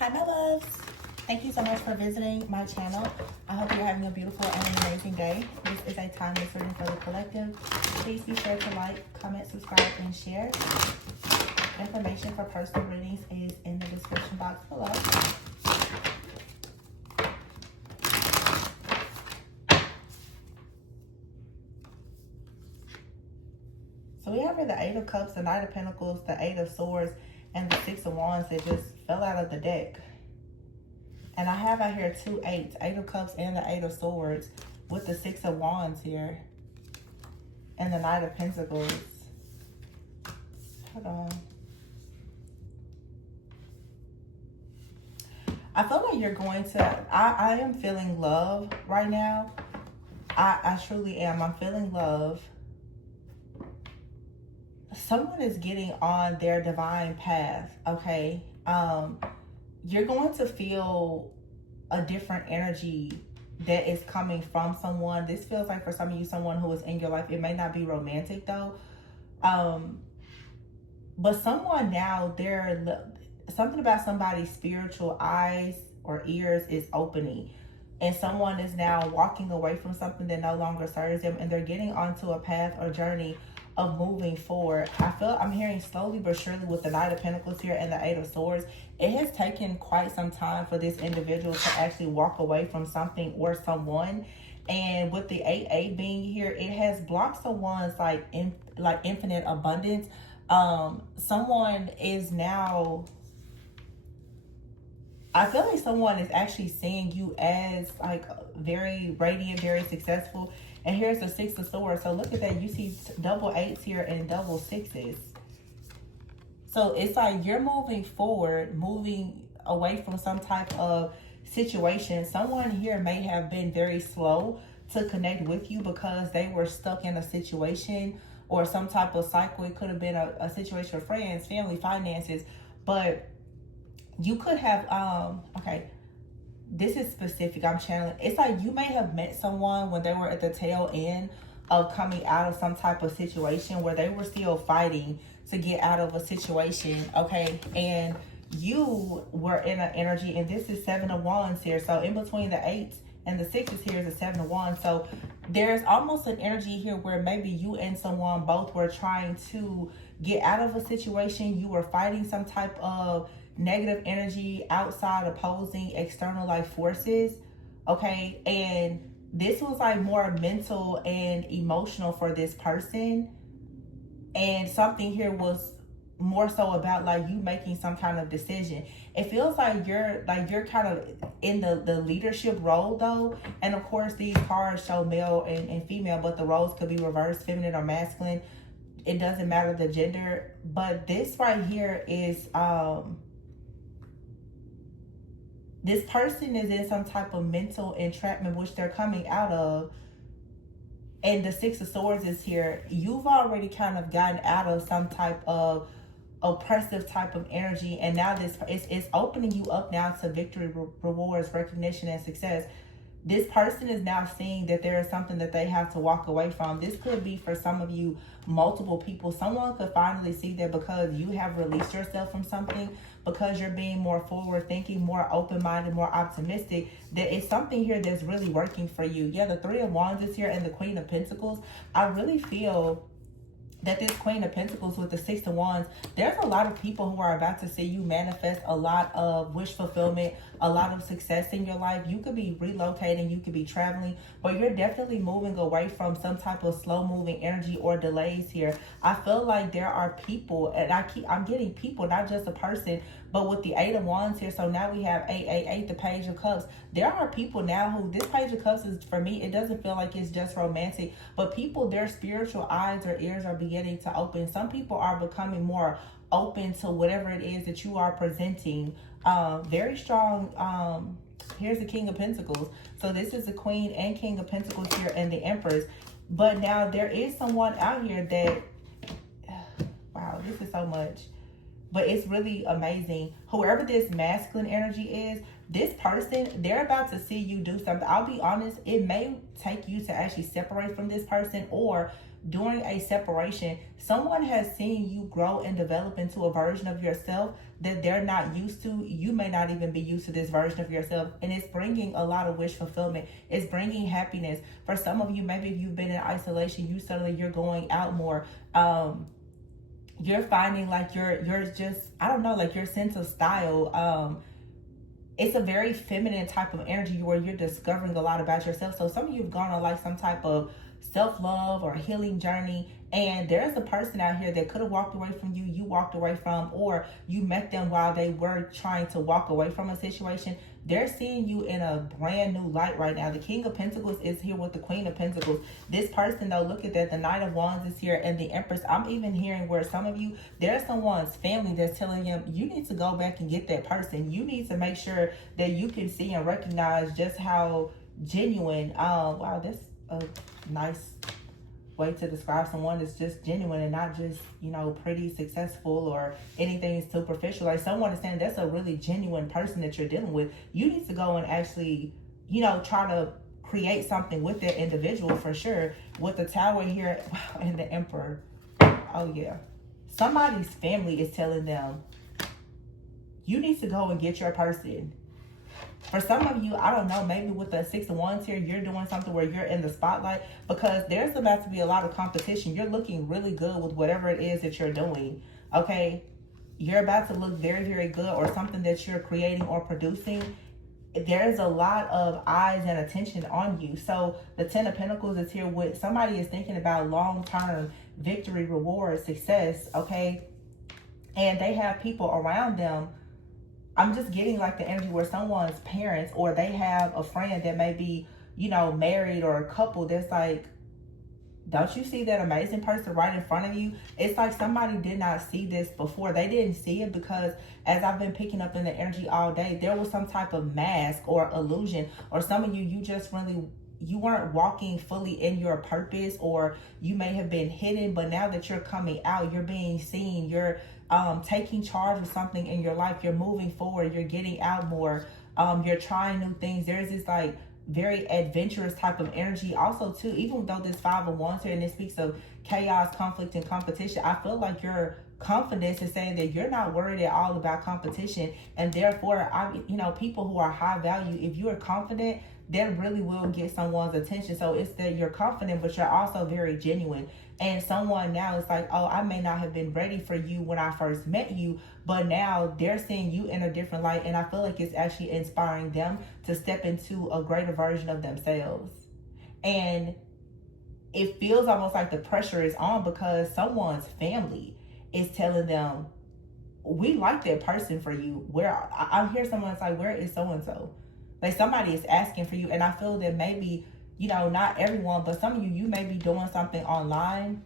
Hi my loves, thank you so much for visiting my channel. I hope you're having a beautiful and an amazing day. This is a timeless reading for the collective. Please be sure to like, comment, subscribe, and share. Information for personal readings is in the description box below. So we have here the Eight of Cups, the Knight of Pentacles, the Eight of Swords, and the Six of Wands that just fell out of the deck. And I have out here two eights, Eight of Cups and the Eight of Swords, with the Six of Wands here. And the Knight of Pentacles. Hold on. I feel like you're going to, I am feeling love right now. I truly am. I'm feeling love. Someone is getting on their divine path, okay? You're going to feel a different energy that is coming from someone. This feels like for some of you, someone who is in your life. It may not be romantic though. But someone now, something about somebody's spiritual eyes or ears is opening. And someone is now walking away from something that no longer serves them. And they're getting onto a path or journey of moving forward. I'm hearing slowly but surely with the Knight of Pentacles here and the Eight of Swords. It has taken quite some time for this individual to actually walk away from something or someone. And with the 8-8 being here, it has blocked someone's like infinite abundance. Someone is now, I feel like someone is actually seeing you as like very radiant, very successful. And here's the Six of Swords. So look at that. You see double eights here and double sixes. So it's like you're moving forward, moving away from some type of situation. Someone here may have been very slow to connect with you because they were stuck in a situation or some type of cycle. It could have been a situation with friends, family, finances. But you could have, okay, this is specific, I'm channeling. It's like you may have met someone when they were at the tail end of coming out of some type of situation where they were still fighting to get out of a situation, okay? And you were in an energy, and this is Seven of Wands here. So in between the eights and the sixes here is the Seven of Wands. So there's almost an energy here where maybe you and someone both were trying to get out of a situation. You were fighting some type of negative energy, outside opposing external like forces, okay? And this was like more mental and emotional for this person, and something here was more so about like you making some kind of decision. It feels like you're kind of in the leadership role though, and of course these cards show male and female, but the roles could be reversed, feminine or masculine. It doesn't matter the gender. But this right here is this person is in some type of mental entrapment, which they're coming out of. And the Six of Swords is here. You've already kind of gotten out of some type of oppressive type of energy. And now it's opening you up now to victory, rewards, recognition, and success. This person is now seeing that there is something that they have to walk away from. This could be for some of you, multiple people. Someone could finally see that because you have released yourself from something, because you're being more forward thinking, more open-minded, more optimistic, that it's something here that's really working for you. Yeah, the Three of Wands is here and the Queen of Pentacles. I really feel that this Queen of Pentacles with the Six of Wands, there's a lot of people who are about to see you manifest a lot of wish fulfillment, a lot of success in your life. You could be relocating, you could be traveling, but you're definitely moving away from some type of slow moving energy or delays here. I feel like there are people, and I'm getting people, not just a person, but with the Eight of Wands here. So now we have 8, the Page of Cups. There are people now who, this Page of Cups is, for me, it doesn't feel like it's just romantic, but people, their spiritual eyes or ears are beginning to open. Some people are becoming more open to whatever it is that you are presenting. Very strong. Here's the King of Pentacles. So this is the Queen and King of Pentacles here and the Empress. But now there is someone out here that, wow, this is so much. But it's really amazing. Whoever this masculine energy is, this person, they're about to see you do something. I'll be honest, it may take you to actually separate from this person, or during a separation, someone has seen you grow and develop into a version of yourself that they're not used to. You may not even be used to this version of yourself, and it's bringing a lot of wish fulfillment. It's bringing happiness. For some of you, maybe if you've been in isolation, you're going out more. You're finding like you're just, I don't know, like your sense of style. It's a very feminine type of energy where you're discovering a lot about yourself. So some of you have gone on like some type of self-love or healing journey, and there's a person out here that could have walked away from you, you walked away from, or you met them while they were trying to walk away from a situation. They're seeing you in a brand new light right now. The King of Pentacles is here with the Queen of Pentacles. This person, though, look at that. The Knight of Wands is here, and the Empress. I'm even hearing where some of you, there's someone's family that's telling them, you need to go back and get that person. You need to make sure that you can see and recognize just how genuine. Wow, that's a nice way to describe someone that's just genuine and not just, you know, pretty, successful, or anything superficial. Like someone is saying that's a really genuine person that you're dealing with. You need to go and actually, you know, try to create something with that individual for sure. With the Tower here, wow, and the Emperor. Oh yeah. Somebody's family is telling them, you need to go and get your person. For some of you, I don't know, maybe with the Six of Wands here, you're doing something where you're in the spotlight, because there's about to be a lot of competition. You're looking really good with whatever it is that you're doing, okay? You're about to look very, very good, or something that you're creating or producing. There's a lot of eyes and attention on you. So the Ten of Pentacles is here with somebody is thinking about long-term victory, reward, success, okay? And they have people around them. I'm just getting like the energy where someone's parents, or they have a friend that may be, you know, married, or a couple that's like, don't you see that amazing person right in front of you? It's like somebody did not see this before. They didn't see it because, as I've been picking up in the energy all day, there was some type of mask or illusion, or some of you, you just really, you weren't walking fully in your purpose, or you may have been hidden, but now that you're coming out, you're being seen, you're taking charge of something in your life, you're moving forward, you're getting out more, you're trying new things. There's this like very adventurous type of energy also too, even though this Five of Wands here and it speaks of chaos, conflict, and competition. I feel like your confidence is saying that you're not worried at all about competition, and therefore, you know, people who are high value, if you are confident, that really will get someone's attention. So it's that you're confident, but you're also very genuine. And someone now is like, oh, I may not have been ready for you when I first met you, but now they're seeing you in a different light. And I feel like it's actually inspiring them to step into a greater version of themselves. And it feels almost like the pressure is on, because someone's family is telling them, we like that person for you. Where I hear someone's like, where is so-and-so? Like somebody is asking for you. And I feel that maybe, you know, not everyone, but some of you, you may be doing something online,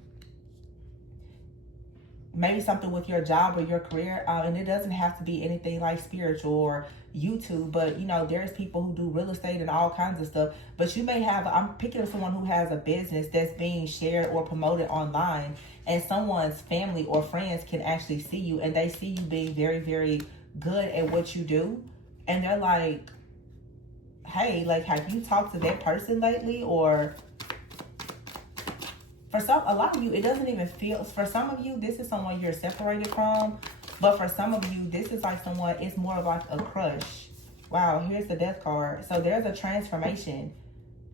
maybe something with your job or your career, and it doesn't have to be anything like spiritual or YouTube, but you know, there's people who do real estate and all kinds of stuff. But you may have, I'm picking up someone who has a business that's being shared or promoted online, and someone's family or friends can actually see you, and they see you being very, very good at what you do, and they're like, hey, like, have you talked to that person lately? Or for a lot of you, it doesn't even feel, for some of you, this is someone you're separated from, but for some of you, this is like someone, it's more of like a crush. Wow, here's the Death card. So there's a transformation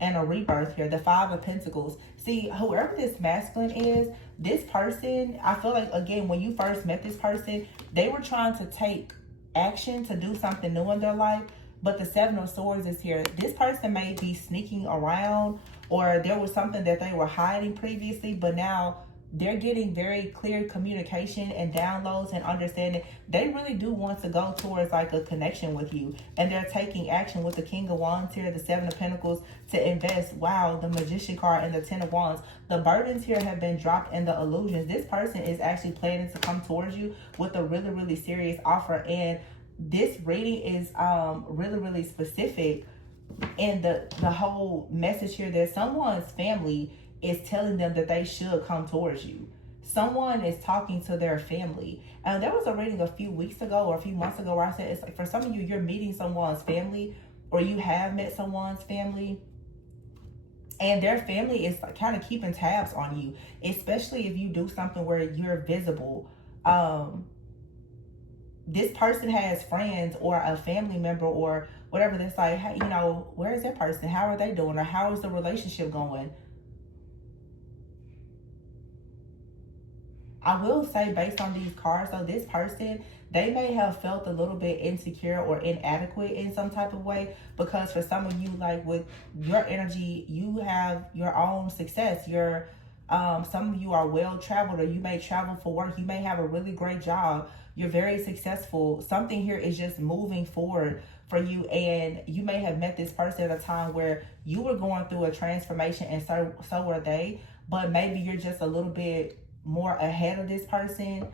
and a rebirth here, the Five of Pentacles. See, whoever this masculine is, this person, I feel like, again, when you first met this person, they were trying to take action to do something new in their life. But the Seven of Swords is here. This person may be sneaking around, or there was something that they were hiding previously, but now they're getting very clear communication and downloads and understanding. They really do want to go towards like a connection with you, and they're taking action with the King of Wands here, the Seven of Pentacles, to invest. Wow, the Magician card and the Ten of Wands. The burdens here have been dropped and the illusions. This person is actually planning to come towards you with a really, really serious offer. And this reading is really, really specific in the whole message here that someone's family is telling them that they should come towards you. Someone is talking to their family. And there was a reading a few weeks ago or a few months ago where I said, it's like, for some of you, you're meeting someone's family, or you have met someone's family, And their family is kind of keeping tabs on you, especially if you do something where you're visible. This person has friends or a family member or whatever that's like, hey, you know, where is that person? How are they doing? Or how is the relationship going? I will say, based on these cards, though, this person, they may have felt a little bit insecure or inadequate in some type of way, because for some of you, like with your energy, you have your own success. Some of you are well traveled, or you may travel for work. You may have a really great job. You're very successful. Something here is just moving forward for you, and you may have met this person at a time where you were going through a transformation, and so were they. But maybe you're just a little bit more ahead of this person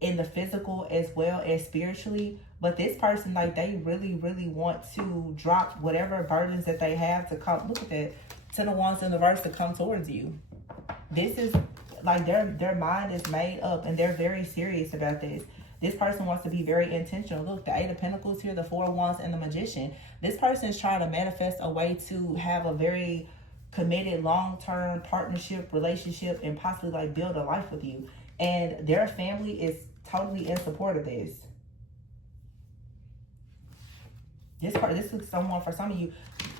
in the physical as well as spiritually. But this person, like, they really want to drop whatever burdens that they have to come. Look at that, 10 of Wands in the reverse, to come towards you. This is like their mind is made up, and they're very serious about this. This person wants to be very intentional. Look, the 8 of Pentacles here, the 4 of Wands, and the Magician. This person is trying to manifest a way to have a very committed long-term partnership, relationship, and possibly like build a life with you. And their family is totally in support of this. This is someone, for some of you,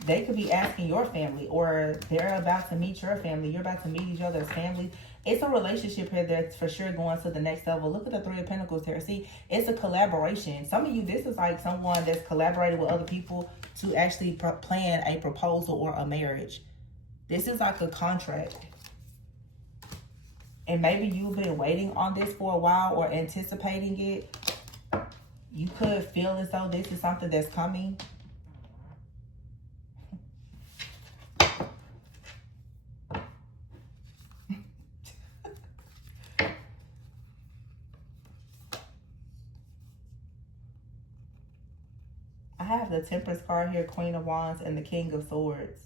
they could be asking your family, or they're about to meet your family. You're about to meet each other's family. It's a relationship here that's for sure going to the next level. Look at the 3 of Pentacles here. See, it's a collaboration. Some of you, this is like someone that's collaborated with other people to actually plan a proposal or a marriage. This is like a contract. And maybe you've been waiting on this for a while or anticipating it. You could feel as though this is something that's coming. I have the Temperance card here, Queen of Wands, and the King of Swords.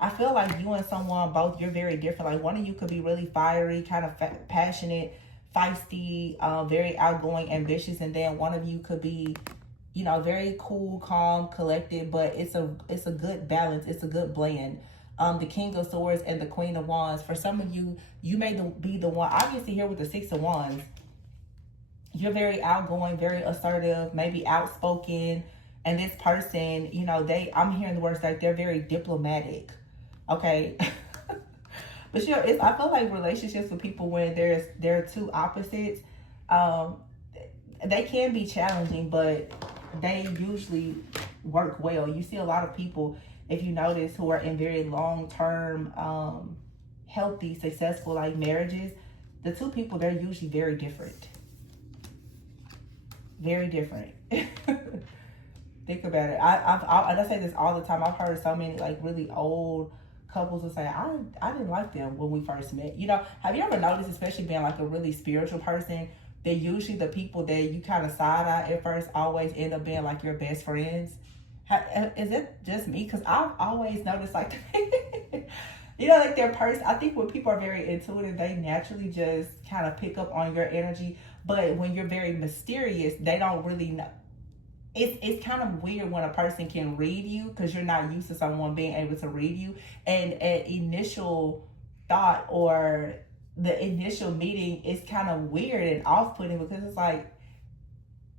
I feel like you and someone, both, you're very different. Like, one of you could be really fiery, kind of passionate, feisty, very outgoing, ambitious. And then one of you could be, you know, very cool, calm, collected. But it's a good balance. It's a good blend. The King of Swords and the Queen of Wands. For some of you, you may be the one, obviously here with the 6 of Wands. You're very outgoing, very assertive, maybe outspoken. And this person, you know, I'm hearing the words like they're very diplomatic. Okay. But you know, I feel like relationships with people, when there are two opposites, they can be challenging, but they usually work well. You see a lot of people, if you notice, who are in very long-term, healthy, successful like marriages. The two people, they're usually very different. Very different. Think about it. I say this all the time. I've heard so many like really old couples will say, I didn't like them when we first met. You know, have you ever noticed, especially being like a really spiritual person, that usually the people that you kind of side eye at first always end up being like your best friends? Is it just me? Because I've always noticed like, you know, like their person. I think when people are very intuitive, they naturally just kind of pick up on your energy. But when you're very mysterious, they don't really know. It's kind of weird when a person can read you, because you're not used to someone being able to read you. And an initial thought or the initial meeting is kind of weird and off-putting, because it's like,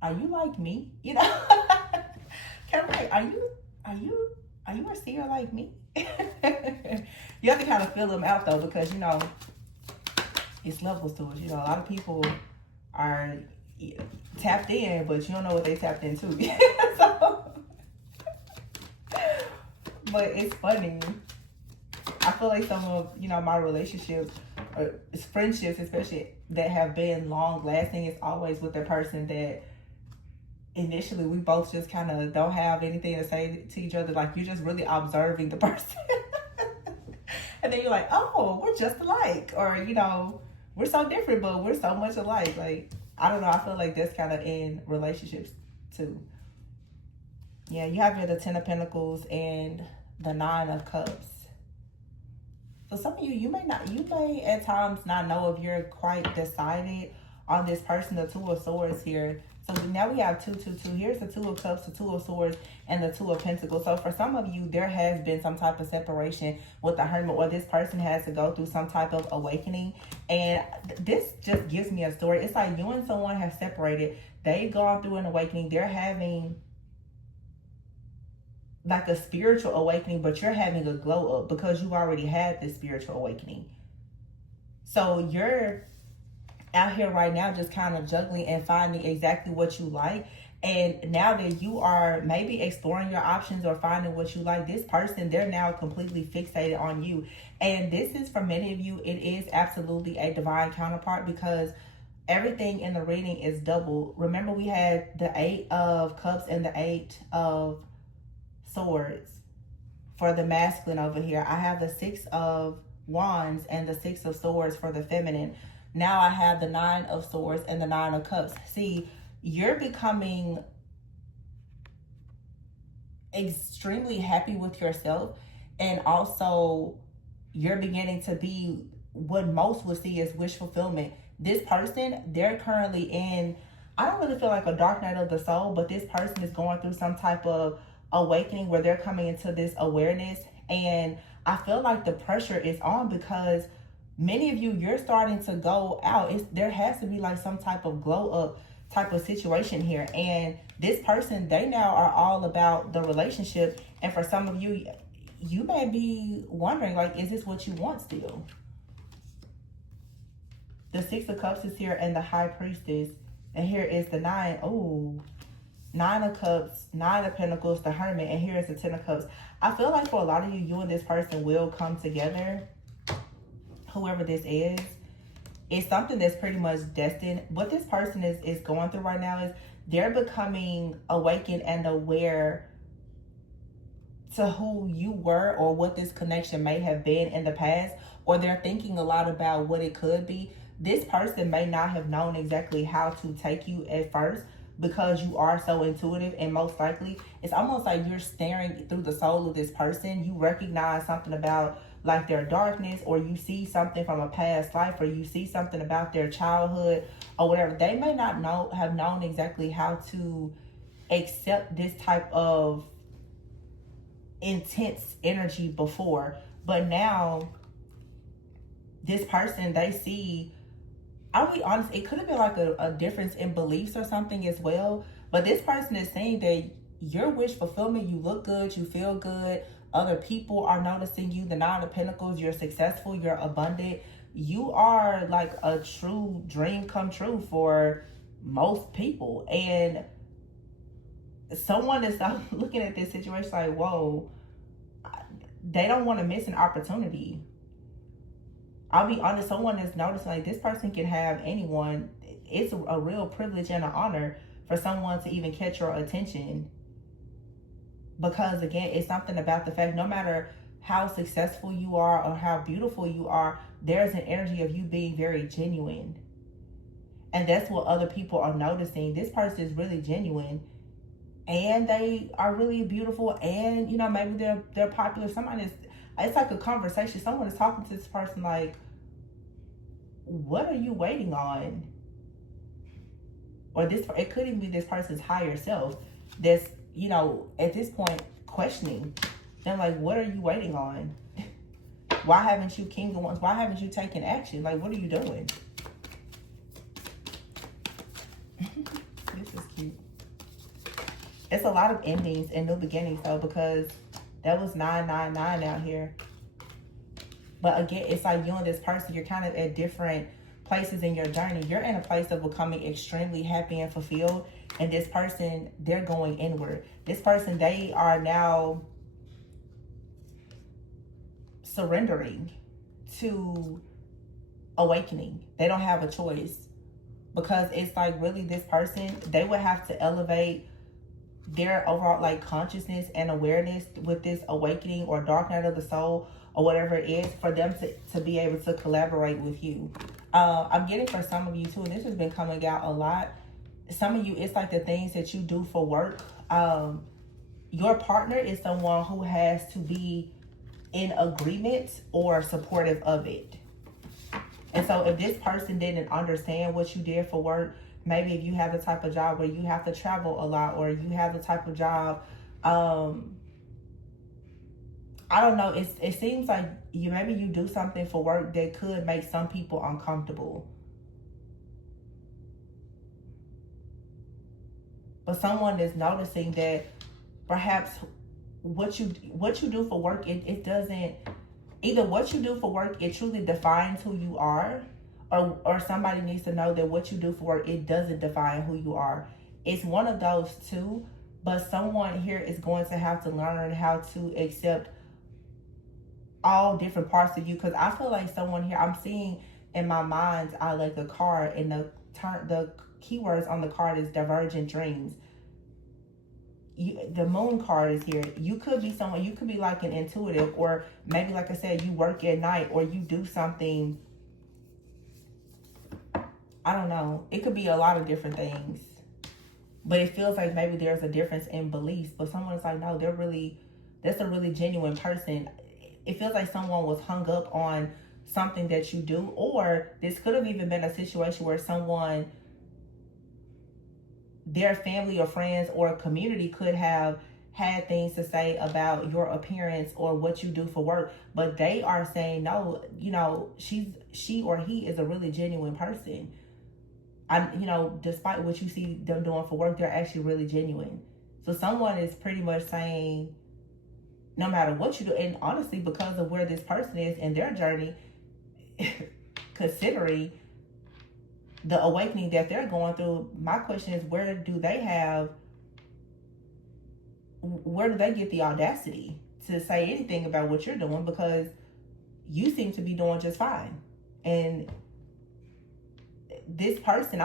are you like me? You know, kind of like, are you a seer like me? You have to kind of fill them out though, because you know, it's levels to it. You know, a lot of people are tapped in, but you don't know what they tapped into. So, but it's funny. I feel like some of, you know, my relationships, or friendships especially, that have been long lasting, is always with the person that initially we both just kind of don't have anything to say to each other. Like, you're just really observing the person. And then you're like, oh, we're just alike. Or, you know, we're so different, but we're so much alike. Like, I don't know. I feel like that's kind of in relationships too. Yeah, you have here the 10 of Pentacles and the 9 of Cups. So some of you, you may at times not know if you're quite decided on this person. The 2 of Swords here. So now we have 2, 2, 2. Here's the 2 of Cups, the 2 of Swords, and the 2 of Pentacles. So for some of you, there has been some type of separation with the Hermit, or this person has to go through some type of awakening. And this just gives me a story. It's like you and someone have separated. They've gone through an awakening. They're having like a spiritual awakening, but you're having a glow up because you've already had this spiritual awakening. So you're out here right now just kind of juggling and finding exactly what you like. And now that you are maybe exploring your options or finding what you like, this person, they're now completely fixated on you. And this is, for many of you, it is absolutely a divine counterpart, because everything in the reading is double. Remember, we had the 8 of Cups and the 8 of Swords for the masculine over here. I have the 6 of Wands and the 6 of Swords for the feminine. Now I have the 9 of Swords and the 9 of Cups. See, you're becoming extremely happy with yourself, and also you're beginning to be what most would see as wish fulfillment. This person, they're currently in, I don't really feel like a dark night of the soul, but this person is going through some type of awakening where they're coming into this awareness. And I feel like the pressure is on, because many of you, you're starting to go out. There has to be like some type of glow up type of situation here. And this person, they now are all about the relationship. And for some of you, you may be wondering, like, is this what you want still? The 6 of Cups is here and the High Priestess. And here is the 9. Oh, 9 of Cups, 9 of Pentacles, the Hermit. And here is the 10 of Cups. I feel like for a lot of you, you and this person will come together. Whoever this is, it's something that's pretty much destined. What this person is going through right now is they're becoming awakened and aware to who you were, or what this connection may have been in the past, or they're thinking a lot about what it could be. This person may not have known exactly how to take you at first, because you are so intuitive, and most likely it's almost like you're staring through the soul of this person. You recognize something about like their darkness, or you see something from a past life, or you see something about their childhood or whatever. They may not have known exactly how to accept this type of intense energy before, but now this person, they see, I'll be honest, it could have been like a difference in beliefs or something as well. But this person is saying that your wish fulfillment, you look good, you feel good. Other people are noticing you. The 9 of Pentacles, you're successful, you're abundant. You are like a true dream come true for most people. And someone is looking at this situation like, whoa, they don't want to miss an opportunity. I'll be honest, someone is noticing like this person can have anyone. It's a real privilege and an honor for someone to even catch your attention. Because again, it's something about the fact, no matter how successful you are or how beautiful you are, there's an energy of you being very genuine. And that's what other people are noticing. This person is really genuine, and they are really beautiful, and you know, maybe they're popular. It's like a conversation. Someone is talking to this person like, what are you waiting on? Or it could even be this person's higher self that's, you know, at this point questioning them, like, what are you waiting on? Why haven't you, King of Wands, why haven't you taken action? Like, what are you doing? This is cute. It's a lot of endings and new beginnings though, because that was 999 out here. But again, it's like you and this person, you're kind of at different places in your journey. You're in a place of becoming extremely happy and fulfilled. And this person, they're going inward. This person, they are now surrendering to awakening. They don't have a choice, because it's like really this person, they would have to elevate their overall like consciousness and awareness with this awakening or dark night of the soul or whatever it is, for them to be able to collaborate with you. I'm getting for some of you too, and this has been coming out a lot. Some of you, it's like the things that you do for work. Your partner is someone who has to be in agreement or supportive of it. And so if this person didn't understand what you did for work, maybe if you have the type of job where you have to travel a lot, or you have the type of job, I don't know, it seems like maybe you do something for work that could make some people uncomfortable. But someone is noticing that perhaps what you do for work, it doesn't, either what you do for work, it truly defines who you are, or somebody needs to know that what you do for work, it doesn't define who you are. It's one of those two, but someone here is going to have to learn how to accept all different parts of you. Because I feel like someone here, I'm seeing in my mind's eye, like the card, and the keywords on the card is divergent dreams. The moon card is here. You could be someone, you could be like an intuitive, or maybe, like I said, you work at night, or you do something, I don't know. It could be a lot of different things. But it feels like maybe there's a difference in beliefs. But someone's like, no, that's a really genuine person. It feels like someone was hung up on something that you do. Or this could have even been a situation where someone, their family or friends or community, could have had things to say about your appearance or what you do for work. But they are saying, no, she or he is a really genuine person. Despite what you see them doing for work, they're actually really genuine. So someone is pretty much saying, no matter what you do, and honestly, because of where this person is in their journey, considering the awakening that they're going through, my question is, where do they get the audacity to say anything about what you're doing? Because you seem to be doing just fine. And this person,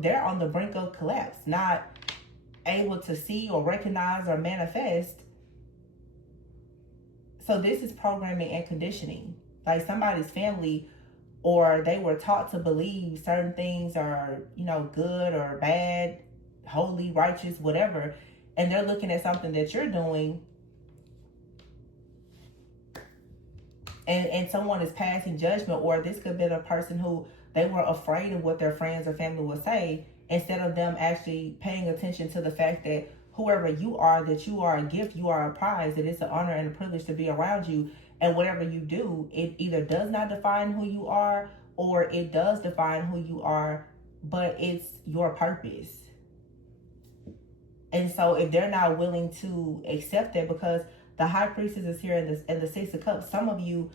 they're on the brink of collapse, not able to see or recognize or manifest. So this is programming and conditioning. Like somebody's family, or they were taught to believe certain things are, good or bad, holy, righteous, whatever. And they're looking at something that you're doing, and someone is passing judgment. Or this could be a person who, they were afraid of what their friends or family would say, instead of them actually paying attention to the fact that whoever you are, that you are a gift, you are a prize, that it's an honor and a privilege to be around you. And whatever you do, it either does not define who you are, or it does define who you are, but it's your purpose. And so if they're not willing to accept that, because the High Priestess is here in the Six of Cups, some of you,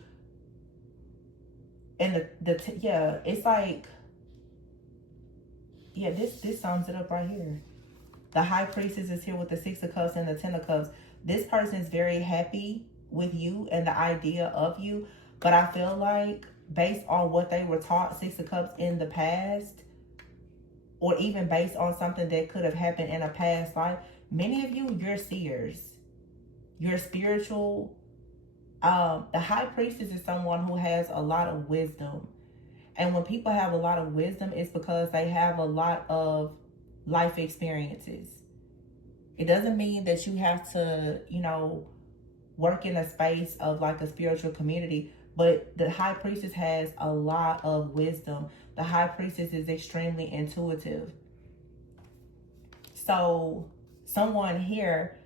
and it's like, this sums it up right here. The High Priestess is here with the Six of Cups and the Ten of Cups. This person is very happy with you and the idea of you, but I feel like based on what they were taught, Six of Cups, in the past, or even based on something that could have happened in a past life, many of you, you're seers, you're spiritual. The High Priestess is someone who has a lot of wisdom, and when people have a lot of wisdom, it's because they have a lot of life experiences. It doesn't mean that you have to, work in a space of like a spiritual community, but the High Priestess has a lot of wisdom. The High Priestess is extremely intuitive. So someone here,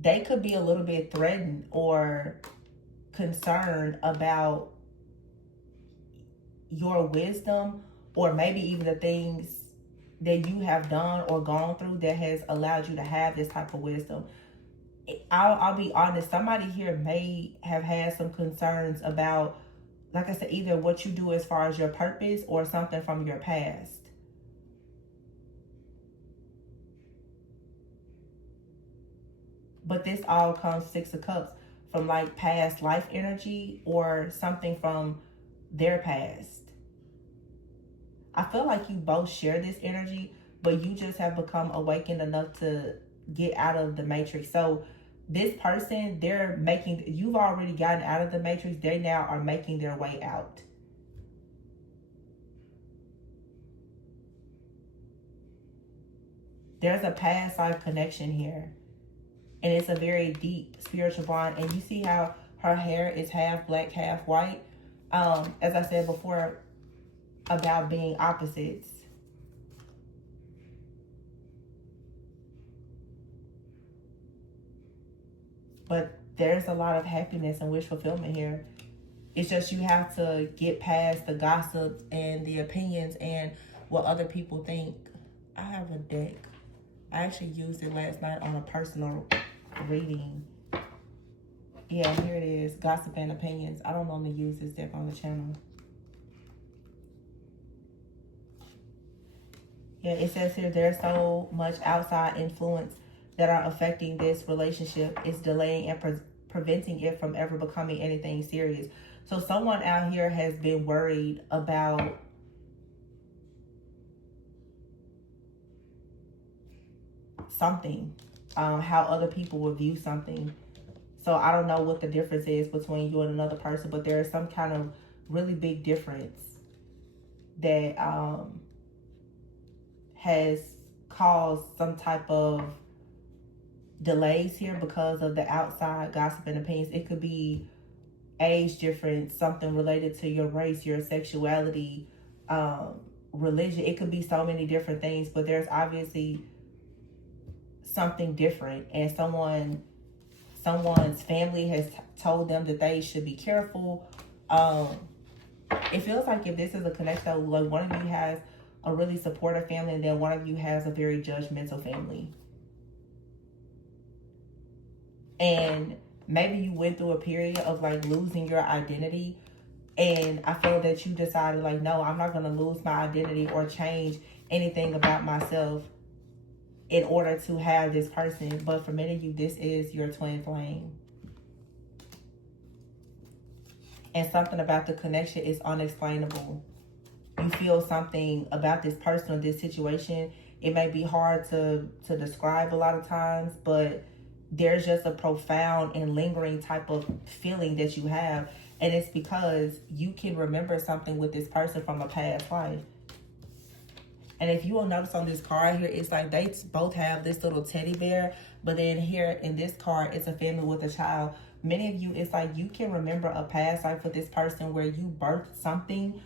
they could be a little bit threatened or concerned about your wisdom, or maybe even the things that you have done or gone through that has allowed you to have this type of wisdom. I'll be honest, somebody here may have had some concerns about, like I said, either what you do as far as your purpose or something from your past. But this all comes, Six of Cups, from like past life energy or something from their past. I feel like you both share this energy, but you just have become awakened enough to get out of the matrix. So this person, you've already gotten out of the matrix. They now are making their way out. There's a past life connection here, and it's a very deep spiritual bond. And you see how her hair is half black, half white. As I said before, about being opposites. But there's a lot of happiness and wish fulfillment here. It's just you have to get past the gossip and the opinions and what other people think. I have a deck. I actually used it last night on a personal reading. Yeah, here it is. Gossip and opinions. I don't normally use this deck on the channel. Yeah, it says here there's so much outside influence that are affecting this relationship. It's delaying and preventing it from ever becoming anything serious. So someone out here has been worried about something, how other people will view something. So I don't know what the difference is between you and another person, but there is some kind of really big difference that has caused some type of delays here because of the outside gossip and opinions. It could be age difference, something related to your race, your sexuality, religion. It could be so many different things, but there's obviously something different, and someone's family has told them that they should be careful. It feels like if this is a connection, like one of you has a really supportive family and then one of you has a very judgmental family. And maybe you went through a period of like losing your identity, and I feel that you decided like, no, I'm not going to lose my identity or change anything about myself in order to have this person. But for many of you, this is your twin flame. And something about the connection is unexplainable. You feel something about this person or this situation. It may be hard to describe a lot of times, but there's just a profound and lingering type of feeling that you have. And it's because you can remember something with this person from a past life. And if you will notice on this card here, it's like they both have this little teddy bear. But then here in this card, it's a family with a child. Many of you, it's like you can remember a past life with this person where you birthed something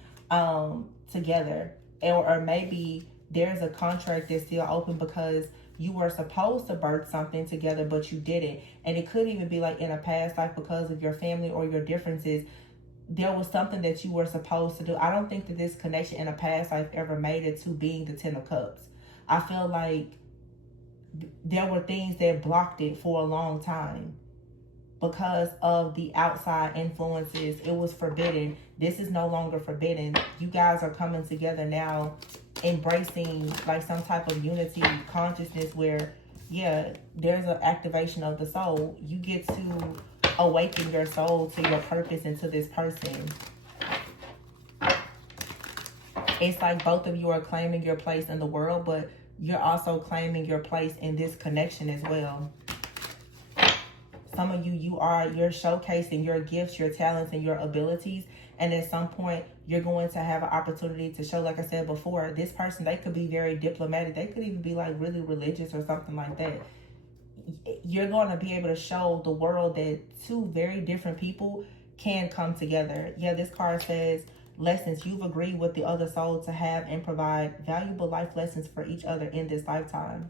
together. Or maybe there's a contract that's still open because you were supposed to birth something together, but you didn't. And it could even be like in a past life because of your family or your differences. There was something that you were supposed to do. I don't think that this connection in a past life ever made it to being the 10 of Cups. I feel like there were things that blocked it for a long time because of the outside influences. It was forbidden. This is no longer forbidden. You guys are coming together now, embracing like some type of unity consciousness where, yeah, there's an activation of the soul. You get to awaken your soul to your purpose and to this person. It's like both of you are claiming your place in the world, but you're also claiming your place in this connection as well. Some of you, you're showcasing your gifts, your talents, and your abilities. And at some point, you're going to have an opportunity to show, like I said before, this person, they could be very diplomatic. They could even be like really religious or something like that. You're going to be able to show the world that two very different people can come together. Yeah, this card says lessons. You've agreed with the other soul to have and provide valuable life lessons for each other in this lifetime.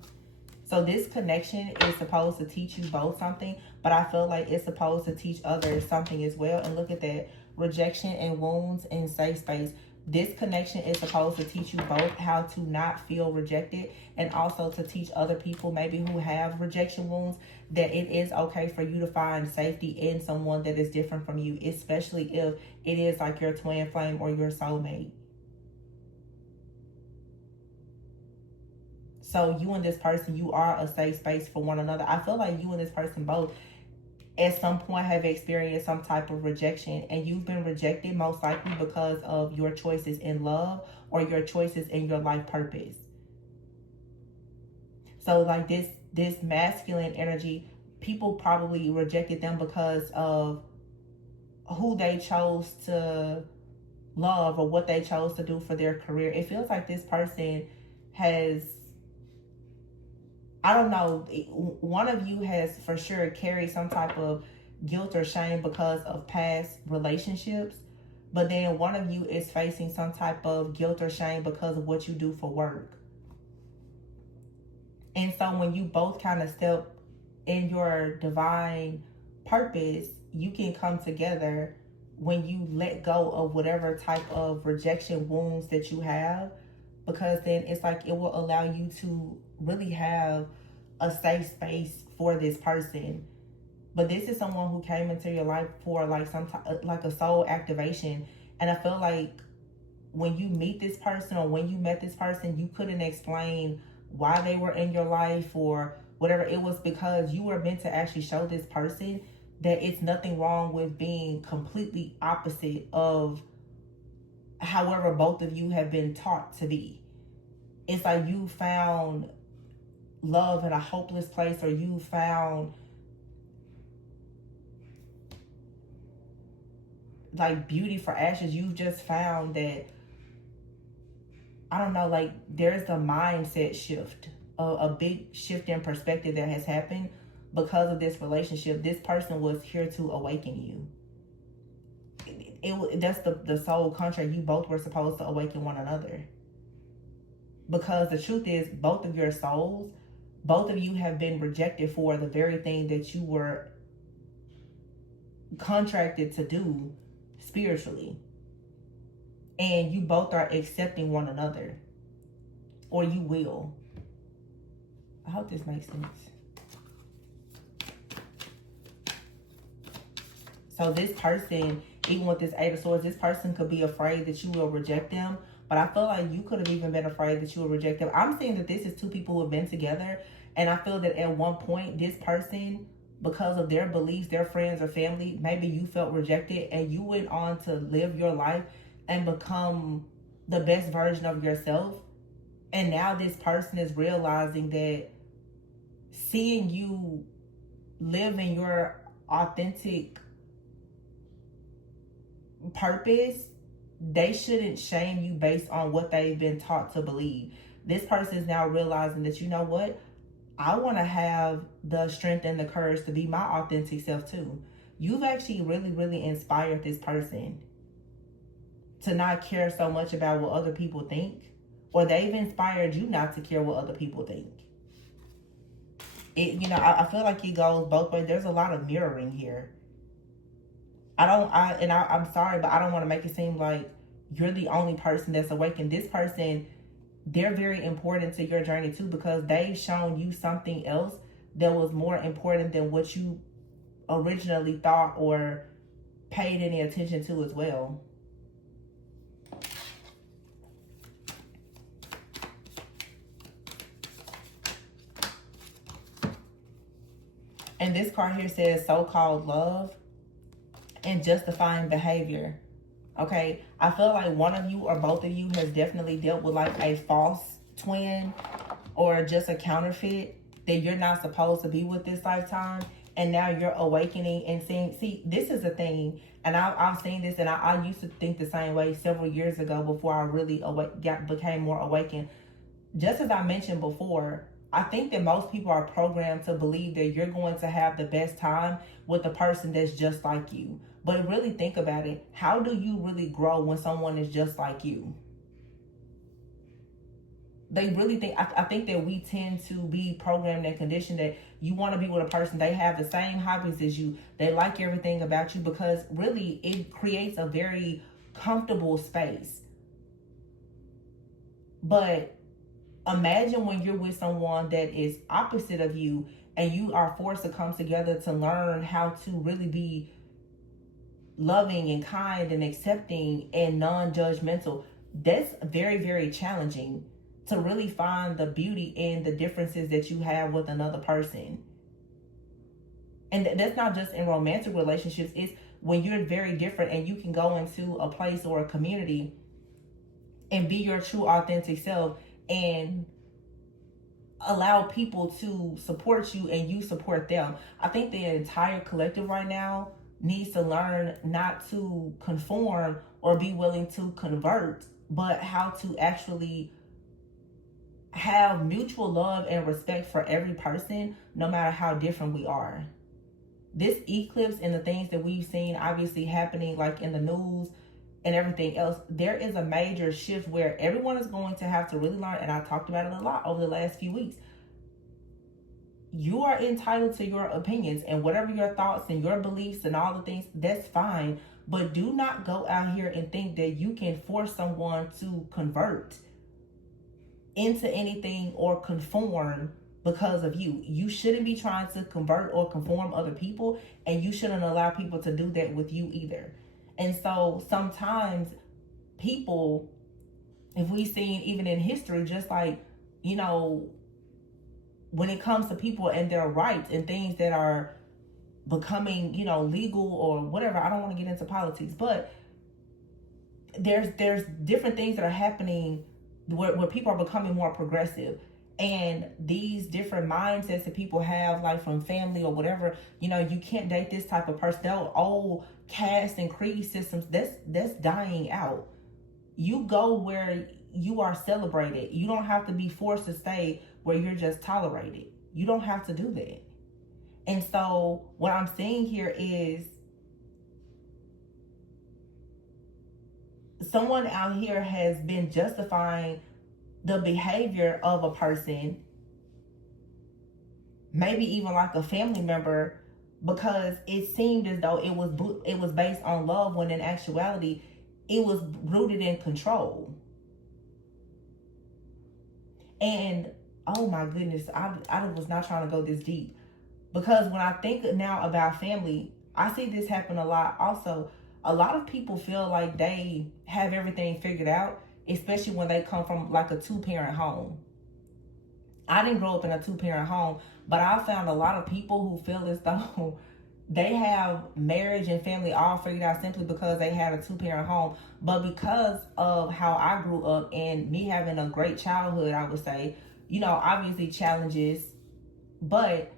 So this connection is supposed to teach you both something, but I feel like it's supposed to teach others something as well. And look at that. Rejection and wounds in safe space. This connection is supposed to teach you both how to not feel rejected, and also to teach other people maybe who have rejection wounds that it is okay for you to find safety in someone that is different from you, especially if it is like your twin flame or your soulmate. So you and this person, you are a safe space for one another. I feel like you and this person both at some point have experienced some type of rejection, and you've been rejected most likely because of your choices in love or your choices in your life purpose. So like this masculine energy, people probably rejected them because of who they chose to love or what they chose to do for their career. It feels like this person has, I don't know, one of you has for sure carried some type of guilt or shame because of past relationships, but then one of you is facing some type of guilt or shame because of what you do for work. And so when you both kind of step in your divine purpose, you can come together when you let go of whatever type of rejection wounds that you have, because then it's like it will allow you to really have a safe space for this person. But this is someone who came into your life for like some like a soul activation, and I feel like when you meet this person or when you met this person, you couldn't explain why they were in your life or whatever. It was because you were meant to actually show this person that it's nothing wrong with being completely opposite of however both of you have been taught to be. It's like you found love in a hopeless place, or you found like beauty for ashes. You just found that, I don't know, like there's a mindset shift, a big shift in perspective that has happened because of this relationship. This person was here to awaken you. That's the soul contract. You both were supposed to awaken one another. Because the truth is, both of your souls, both of you have been rejected for the very thing that you were contracted to do spiritually. And you both are accepting one another. Or you will. I hope this makes sense. So this person, even with this Eight of Swords, this person could be afraid that you will reject them. But I feel like you could have even been afraid that you will reject them. I'm saying that this is two people who have been together. And I feel that at one point, this person, because of their beliefs, their friends or family, maybe you felt rejected and you went on to live your life and become the best version of yourself. And now this person is realizing that seeing you live in your authentic purpose, they shouldn't shame you based on what they've been taught to believe. This person is now realizing that, you know what? I want to have the strength and the courage to be my authentic self too. You've actually really, really inspired this person to not care so much about what other people think, or they've inspired you not to care what other people think. I feel like it goes both ways. There's a lot of mirroring here. I'm sorry, but I don't want to make it seem like you're the only person that's awakened. This person, they're very important to your journey too, because they've shown you something else that was more important than what you originally thought or paid any attention to as well. And this card here says so-called love and justifying behavior. Okay, I feel like one of you or both of you has definitely dealt with like a false twin or just a counterfeit that you're not supposed to be with this lifetime. And now you're awakening and seeing, see, this is a thing. And I've seen this, and I used to think the same way several years ago before I really became more awakened. Just as I mentioned before, I think that most people are programmed to believe that you're going to have the best time with a person that's just like you. But really think about it. How do you really grow when someone is just like you? They really think, I think that we tend to be programmed and conditioned that you want to be with a person, they have the same hobbies as you, they like everything about you, because really it creates a very comfortable space. But imagine when you're with someone that is opposite of you and you are forced to come together to learn how to really be loving and kind and accepting and non-judgmental. That's very, very challenging to really find the beauty in the differences that you have with another person. And that's not just in romantic relationships. It's when you're very different and you can go into a place or a community and be your true authentic self and allow people to support you and you support them. I think the entire collective right now needs to learn not to conform or be willing to convert, but how to actually have mutual love and respect for every person, no matter how different we are. This eclipse and the things that we've seen obviously happening like in the news and everything else, there is a major shift where everyone is going to have to really learn, and I talked about it a lot over the last few weeks. you are entitled to your opinions and whatever your thoughts and your beliefs and all the things, that's fine. But do not go out here and think that you can force someone to convert into anything or conform because of you. You shouldn't be trying to convert or conform other people, and you shouldn't allow people to do that with you either. And so sometimes people, if we've seen even in history, just like, you know, when it comes to people and their rights and things that are becoming, you know, legal or whatever, I don't want to get into politics, but there's different things that are happening where people are becoming more progressive, and these different mindsets that people have, like from family or whatever, you know, you can't date this type of person. Those old caste and creed systems, that's dying out. You go where you are celebrated. You don't have to be forced to stay where you're just tolerated. You don't have to do that. And so what I'm seeing here is someone out here has been justifying the behavior of a person, maybe even like a family member, because it seemed as though it was based on love, when in actuality it was rooted in control. And oh my goodness, I was not trying to go this deep, because when I think now about family, I see this happen a lot also. A lot of people feel like they have everything figured out, especially when they come from like a 2-parent home. I didn't grow up in a 2-parent home, but I found a lot of people who feel as though they have marriage and family all figured out simply because they had a 2-parent home. But because of how I grew up and me having a great childhood, I would say, you know, obviously challenges, but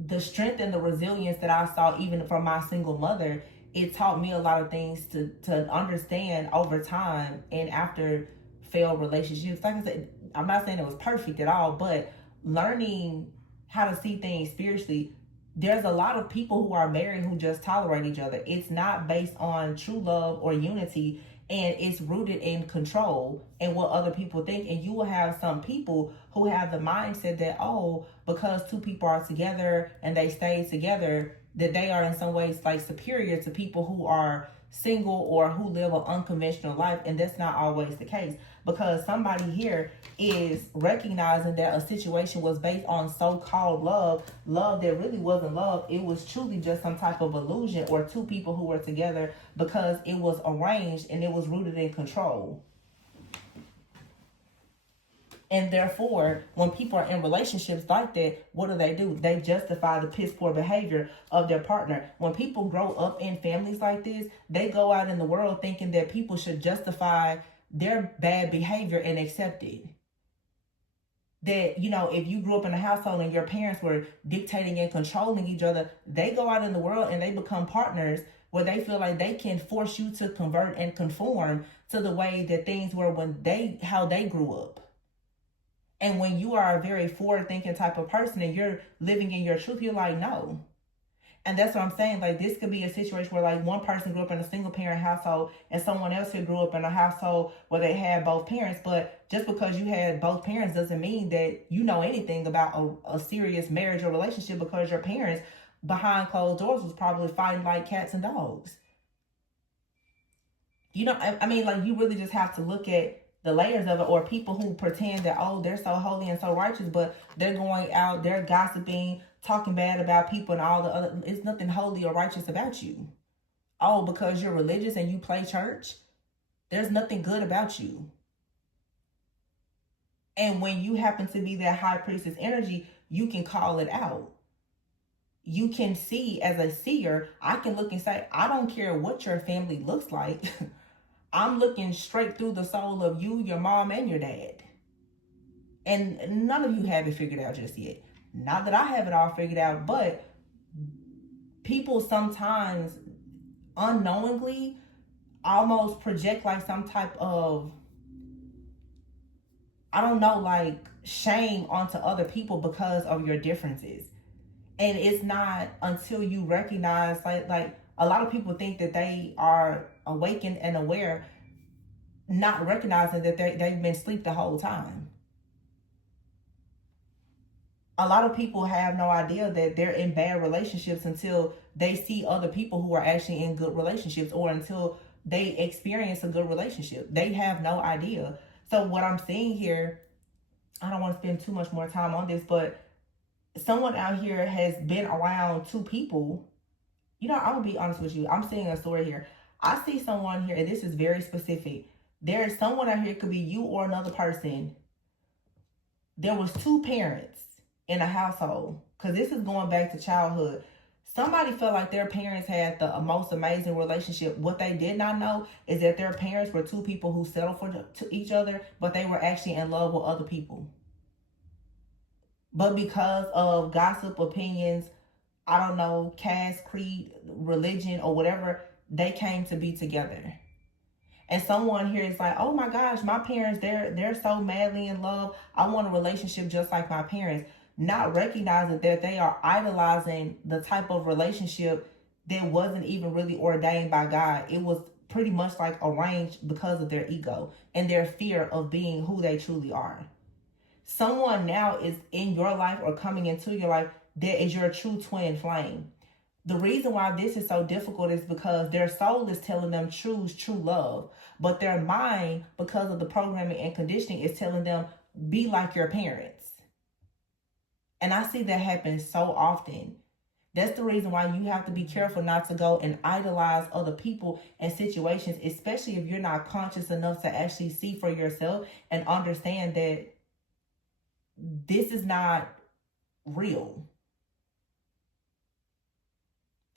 the strength and the resilience that I saw even from my single mother, it taught me a lot of things to understand over time and after failed relationships. Like I said, I'm not saying it was perfect at all, but learning how to see things spiritually. There's a lot of people who are married who just tolerate each other. It's not based on true love or unity, and it's rooted in control and what other people think. And you will have some people who have the mindset that, oh, because 2 people are together and they stay together, that they are in some ways like superior to people who are single or who live an unconventional life. And that's not always the case, because somebody here is recognizing that a situation was based on so-called love that really wasn't love. It was truly just some type of illusion, or 2 people who were together because it was arranged and it was rooted in control. And therefore, when people are in relationships like that, what do? They justify the piss poor behavior of their partner. When people grow up in families like this, they go out in the world thinking that people should justify their bad behavior and accept it. That, you know, if you grew up in a household and your parents were dictating and controlling each other, they go out in the world and they become partners where they feel like they can force you to convert and conform to the way that things were how they grew up. And when you are a very forward-thinking type of person and you're living in your truth, you're like, no. And that's what I'm saying. Like, this could be a situation where, like, one person grew up in a single-parent household and someone else who grew up in a household where they had both parents. But just because you had both parents doesn't mean that you know anything about a serious marriage or relationship, because your parents behind closed doors was probably fighting like cats and dogs. You know, I mean, like, you really just have to look at the layers of it. Or people who pretend that, oh, they're so holy and so righteous, but they're going out, they're gossiping, talking bad about people and all the other. It's nothing holy or righteous about you. Oh, because you're religious and you play church, there's nothing good about you. And when you happen to be that high priestess energy, you can call it out. You can see, as a seer, I can look and say, I don't care what your family looks like. I'm looking straight through the soul of you, your mom, and your dad. And none of you have it figured out just yet. Not that I have it all figured out, but people sometimes unknowingly almost project like some type of, I don't know, like shame onto other people because of your differences. And it's not until you recognize, like a lot of people think that they are awakened and aware, not recognizing that they've been asleep the whole time. A lot of people have no idea that they're in bad relationships until they see other people who are actually in good relationships, or until they experience a good relationship. They have no idea. So what I'm seeing here, I don't want to spend too much more time on this, but someone out here has been around two people. You know, I'm gonna be honest with you. I'm seeing a story here. I see someone here, and this is very specific. There is someone out here, it could be you or another person. There was two parents in a household, because this is going back to childhood. Somebody felt like their parents had the most amazing relationship. What they did not know is that their parents were two people who settled for each other, but they were actually in love with other people. But because of gossip, opinions, I don't know, caste, creed, religion, or whatever, they came to be together. And someone here is like, oh my gosh, my parents, they're so madly in love. I want a relationship just like my parents. Not recognizing that they are idolizing the type of relationship that wasn't even really ordained by God. It was pretty much like arranged because of their ego and their fear of being who they truly are. Someone now is in your life or coming into your life that is your true twin flame. The reason why this is so difficult is because their soul is telling them choose true love, but their mind, because of the programming and conditioning, is telling them be like your parents. And I see that happen so often. That's the reason why you have to be careful not to go and idolize other people and situations, especially if you're not conscious enough to actually see for yourself and understand that this is not real.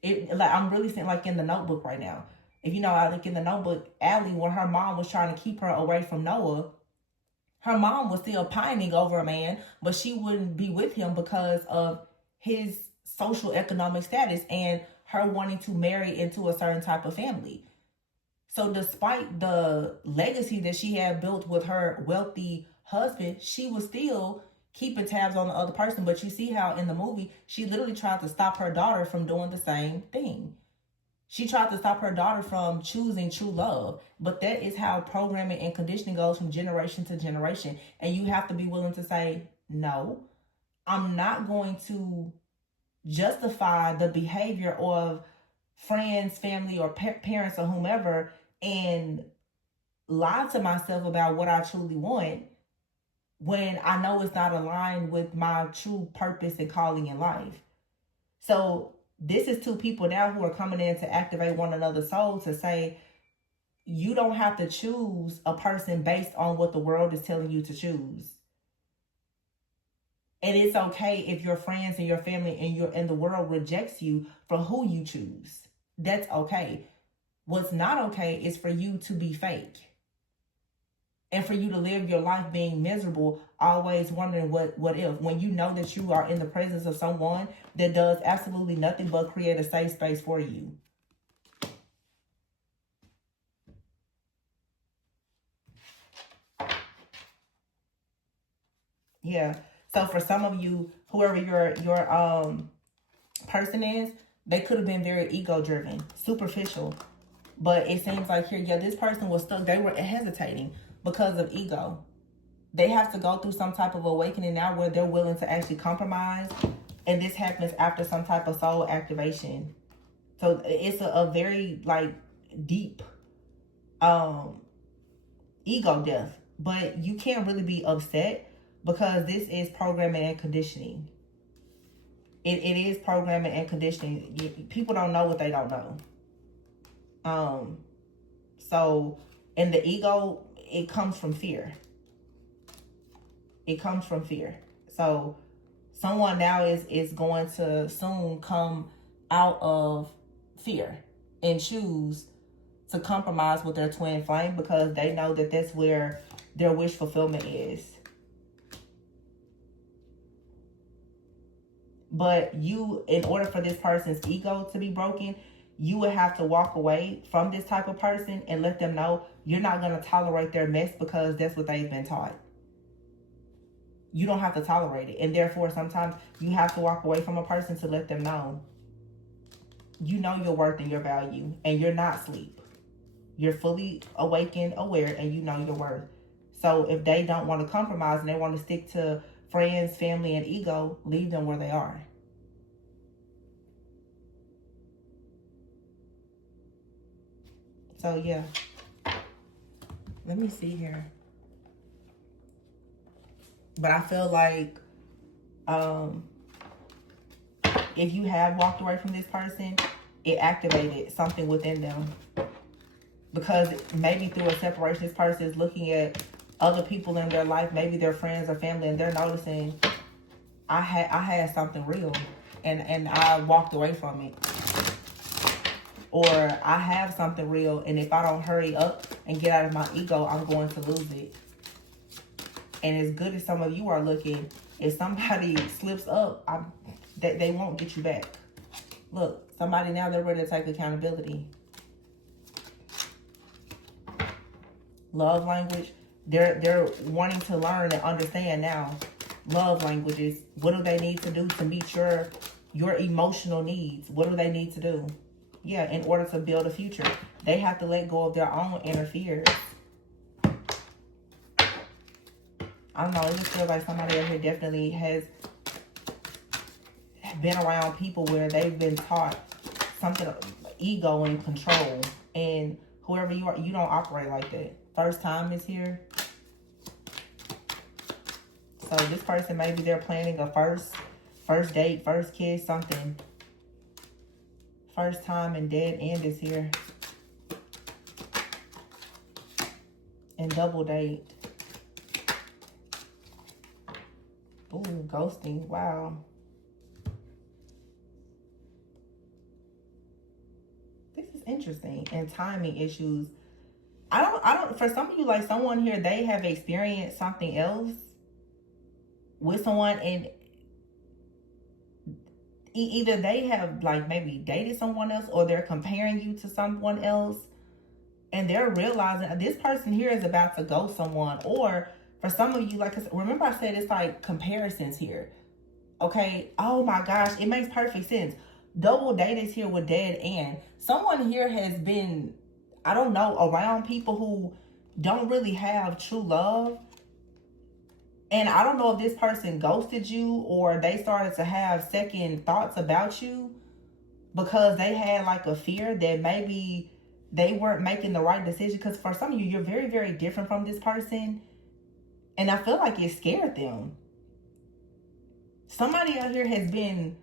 Like, I'm really saying, like in the Notebook right now. If you know, I like in the Notebook, Allie, when her mom was trying to keep her away from Noah, her mom was still pining over a man, but she wouldn't be with him because of his social economic status and her wanting to marry into a certain type of family. So despite the legacy that she had built with her wealthy husband, she was still keeping tabs on the other person. But you see how in the movie, she literally tried to stop her daughter from doing the same thing. She tried to stop her daughter from choosing true love. But that is how programming and conditioning goes from generation to generation. And you have to be willing to say, no, I'm not going to justify the behavior of friends, family, or parents, or whomever, and lie to myself about what I truly want when I know it's not aligned with my true purpose and calling in life. So this is two people now who are coming in to activate one another's soul to say, you don't have to choose a person based on what the world is telling you to choose. And it's okay if your friends and your family and the world rejects you for who you choose. That's okay. What's not okay is for you to be fake. And for you to live your life being miserable, always wondering what if, when you know that you are in the presence of someone that does absolutely nothing but create a safe space for you. Yeah. So for some of you, whoever your person is, they could have been very ego driven, superficial. But it seems like here, yeah, this person was stuck. They were hesitating because of ego. They have to go through some type of awakening now where they're willing to actually compromise. And this happens after some type of soul activation. So it's a very like deep ego death. But you can't really be upset because this is programming and conditioning. It is programming and conditioning. People don't know what they don't know. So, and the ego, it comes from fear. It comes from fear. So someone now is going to soon come out of fear and choose to compromise with their twin flame because they know that that's where their wish fulfillment is. But you, in order for this person's ego to be broken, you would have to walk away from this type of person and let them know you're not going to tolerate their mess because that's what they've been taught. You don't have to tolerate it. And therefore, sometimes you have to walk away from a person to let them know you know your worth and your value, and you're not asleep. You're fully awakened, aware, and you know your worth. So if they don't want to compromise and they want to stick to friends, family, and ego, leave them where they are. So yeah, let me see here. But I feel like if you have walked away from this person, it activated something within them. Because maybe through a separation, this person is looking at other people in their life, maybe their friends or family, and they're noticing, I had something real, and I walked away from it. Or I have something real, and if I don't hurry up and get out of my ego, I'm going to lose it. And as good as some of you are looking, if somebody slips up, they won't get you back. Look, somebody now, they're ready to take accountability. Love language, they're wanting to learn and understand now. Love languages, what do they need to do to meet your emotional needs? What do they need to do? Yeah, in order to build a future, they have to let go of their own inner fears. I don't know, it just feels like somebody out here definitely has been around people where they've been taught something, ego and control. And whoever you are, you don't operate like that. First time is here. So this person, maybe they're planning a first date, first kiss, something. First time, and dead end is here. And double date. Ooh, ghosting. Wow. This is interesting. And timing issues. I don't, for some of you, like someone here, they have experienced something else with someone, and either they have like maybe dated someone else, or they're comparing you to someone else, and they're realizing this person here is about to ghost someone. Or for some of you, like, remember I said it's like comparisons here. Okay, oh my gosh, it makes perfect sense. Double date is here with dead end. Someone here has been, I don't know, around people who don't really have true love. And I don't know if this person ghosted you, or they started to have second thoughts about you because they had like a fear that maybe they weren't making the right decision. Because for some of you, you're very, very different from this person. And I feel like it scared them. Somebody out here has been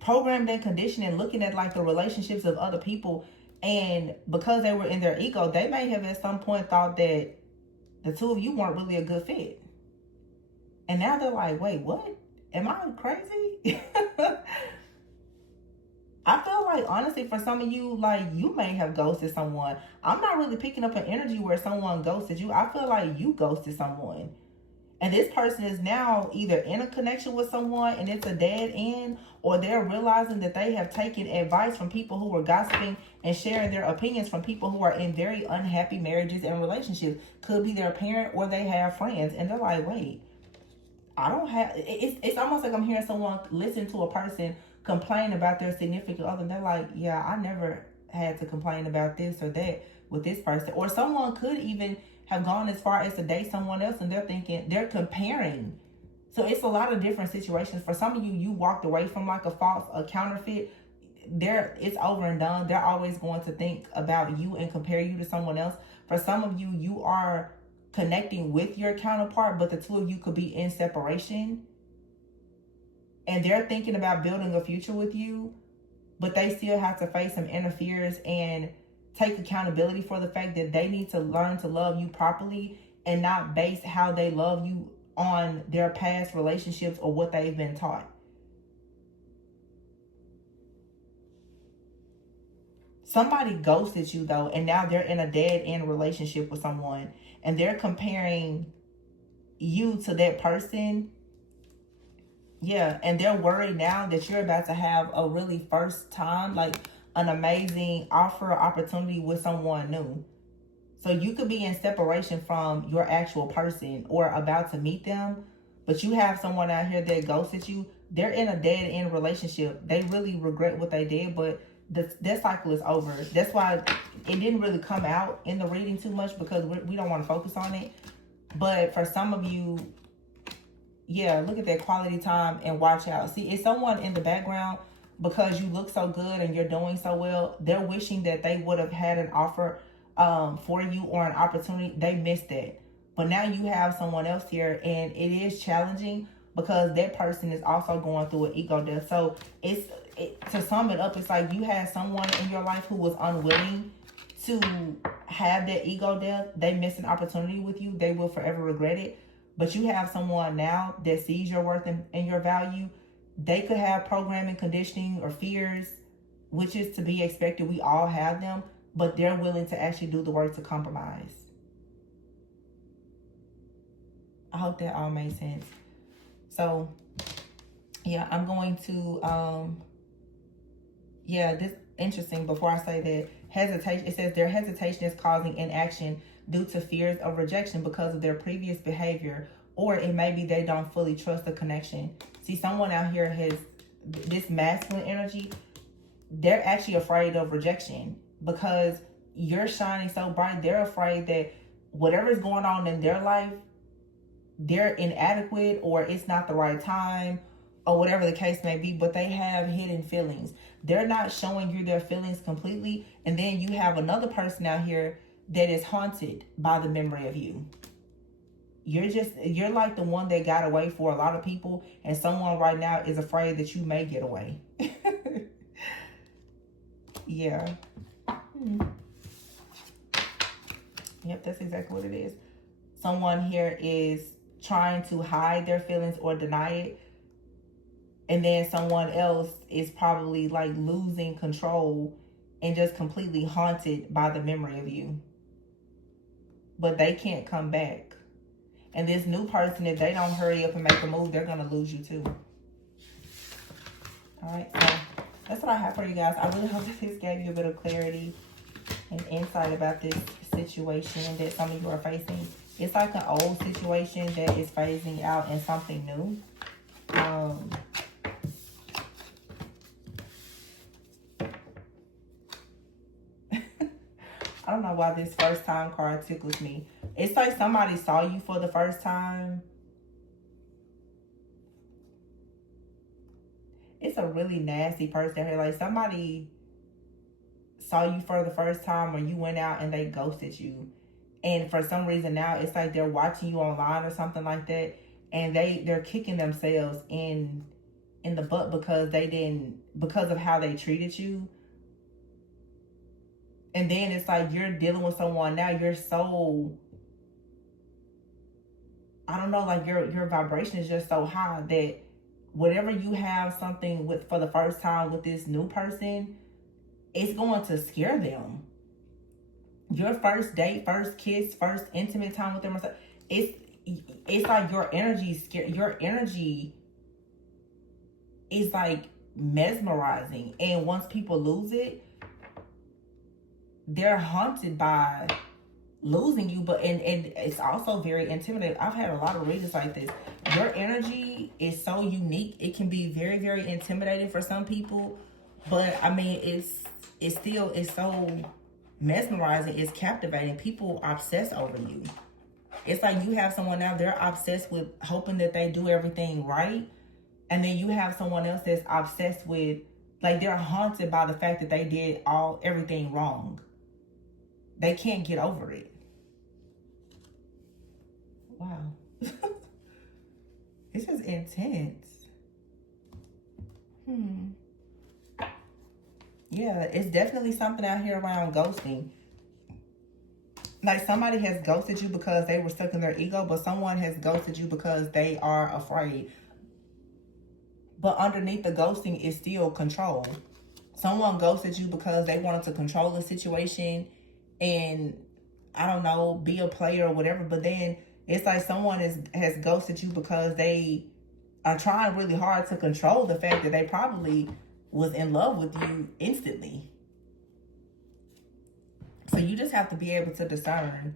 programmed and conditioned and looking at like the relationships of other people. And because they were in their ego, they may have at some point thought that the two of you weren't really a good fit. And now they're like, wait, what? Am I crazy? I feel like, honestly, for some of you, like, you may have ghosted someone. I'm not really picking up an energy where someone ghosted you. I feel like you ghosted someone. And this person is now either in a connection with someone and it's a dead end, or they're realizing that they have taken advice from people who were gossiping and sharing their opinions from people who are in very unhappy marriages and relationships. Could be their parent, or they have friends. And they're like, wait, I don't have, it's almost like I'm hearing someone listen to a person complain about their significant other. They're like, yeah, I never had to complain about this or that with this person. Or someone could even have gone as far as to date someone else, and they're thinking, they're comparing. So it's a lot of different situations. For some of you, you walked away from like a counterfeit. It's over and done. They're always going to think about you and compare you to someone else. For some of you, you are connecting with your counterpart, but the two of you could be in separation. And they're thinking about building a future with you, but they still have to face some inner fears and take accountability for the fact that they need to learn to love you properly and not base how they love you on their past relationships or what they've been taught. Somebody ghosted you though, and now they're in a dead end relationship with someone, and they're comparing you to that person. Yeah, and they're worried now that you're about to have a really first time, like an amazing offer or opportunity with someone new. So you could be in separation from your actual person or about to meet them, but you have someone out here that ghosted you. They're in a dead end relationship. They really regret what they did, but that cycle is over. That's why it didn't really come out in the reading too much, because we don't want to focus on it. But for some of you, Yeah, look at that quality time and watch out. See, it's someone in the background because you look so good and you're doing so well. They're wishing that they would have had an offer for you or an opportunity. They missed it. But now you have someone else here, and it is challenging because that person is also going through an ego death. So to sum it up, it's like you had someone in your life who was unwilling to have that ego death. They missed an opportunity with you. They will forever regret it. But you have someone now that sees your worth and your value. They could have programming, conditioning, or fears, which is to be expected. We all have them, but they're willing to actually do the work to compromise. I hope that all made sense. So, yeah, I'm going to, this interesting. Before I say that, hesitation, it says their hesitation is causing inaction due to fears of rejection because of their previous behavior, or it may be they don't fully trust the connection. See, someone out here has this masculine energy. They're actually afraid of rejection because you're shining so bright. They're afraid that whatever's going on in their life, they're inadequate or it's not the right time or whatever the case may be, but they have hidden feelings. They're not showing you their feelings completely. And then you have another person out here that is haunted by the memory of you. You're like the one that got away for a lot of people, and someone right now is afraid that you may get away. Yeah. Yep, that's exactly what it is. Someone here is trying to hide their feelings or deny it. And then someone else is probably like losing control and just completely haunted by the memory of you. But they can't come back. And this new person, if they don't hurry up and make a move, they're going to lose you too. All right, so that's what I have for you guys. I really hope that this gave you a bit of clarity and insight about this situation that some of you are facing. It's like an old situation that is phasing out and something new. I don't know why this first time card tickles me. It's like somebody saw you for the first time. It's a really nasty person here. Like somebody saw you for the first time, or you went out and they ghosted you. And for some reason now it's like they're watching you online or something like that. And they're kicking themselves in the butt because of how they treated you. And then it's like you're dealing with someone now. You're so, I don't know, like your vibration is just so high that whatever you have something with for the first time with this new person, it's going to scare them. Your first date, first kiss, first intimate time with them, it's like your energy is scared. Your energy is like mesmerizing. And once people lose it, they're haunted by losing you. But and it's also very intimidating. I've had a lot of readings like this. Your energy is so unique. It can be very, very intimidating for some people. But I mean, it's so mesmerizing. It's captivating. People obsess over you. It's like you have someone now, they're obsessed with hoping that they do everything right. And then you have someone else that's obsessed with, like, they're haunted by the fact that they did everything wrong. They can't get over it. Wow. This is intense. Yeah, it's definitely something out here around ghosting. Like somebody has ghosted you because they were stuck in their ego, but someone has ghosted you because they are afraid. But underneath the ghosting is still control. Someone ghosted you because they wanted to control the situation and, I don't know, be a player or whatever. But then it's like someone has ghosted you because they are trying really hard to control the fact that they probably was in love with you instantly. So you just have to be able to discern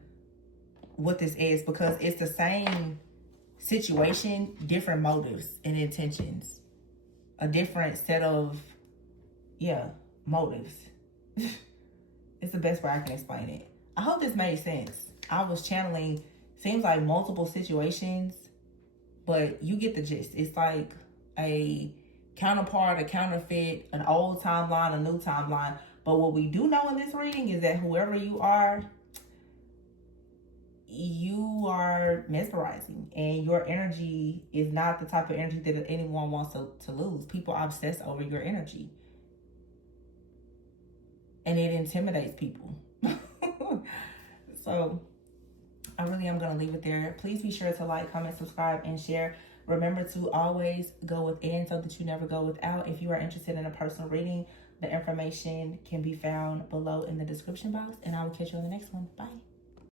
what this is, because it's the same situation, different motives and intentions. A different set of, motives. It's the best way I can explain it. I hope this made sense. I was channeling, seems like multiple situations but you get the gist. It's like a counterpart, a counterfeit, an old timeline, a new timeline. But what we do know in this reading is that whoever you are mesmerizing, and your energy is not the type of energy that anyone wants to lose. People obsess over your energy, and it intimidates people. So I really am going to leave it there. Please be sure to like, comment, subscribe, and share. Remember to always go within so that you never go without. If you are interested in a personal reading, the information can be found below in the description box, and I will catch you on the next one. Bye.